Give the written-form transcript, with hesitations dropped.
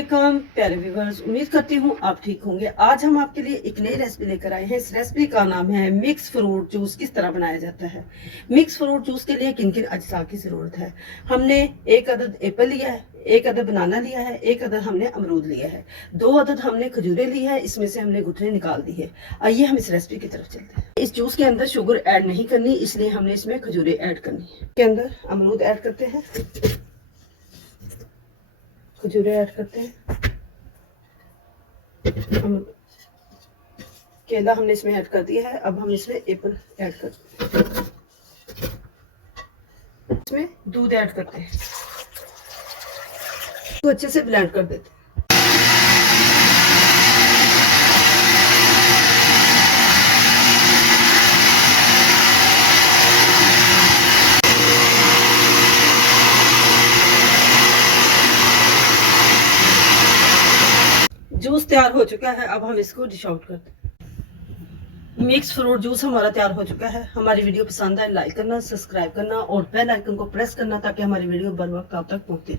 अस्सलाम प्यारे व्यूअर्स, उम्मीद करती हूँ आप ठीक होंगे। आज हम आपके लिए एक नई रेसिपी लेकर आए हैं। इस रेसिपी का नाम है मिक्स फ्रूट जूस। किस तरह बनाया जाता है। मिक्स फ्रूट जूस के लिए किन किन अज्जा की जरूरत है। हमने एक अदद एप्पल लिया है, एक अदद बनाना लिया है, एक अदद हमने अमरूद लिया है, 2 अदद हमने खजूरें ली है, इसमें से हमने गुठली निकाल दी है। आइए हम इस रेसिपी की तरफ चलते हैं। इस जूस के अंदर शुगर ऐड नहीं करनी, इसलिए हमने इसमें खजूरें ऐड करनी है। के अंदर अमरूद ऐड करते हैं, खजूरें ऐड करते हैं, केला हमने इसमें ऐड कर दिया है। अब हम इसमें एप्पल ऐड करते हैं, इसमें दूध ऐड करते हैं, तो अच्छे से ब्लेंड कर देते हैं। जूस तैयार हो चुका है, अब हम इसको डिश आउट करते हैं। मिक्स फ्रूट जूस हमारा तैयार हो चुका है। हमारी वीडियो पसंद आए लाइक करना, सब्सक्राइब करना और बेल आइकन को प्रेस करना ताकि हमारी वीडियो बर वक्त आप तक पहुंचे।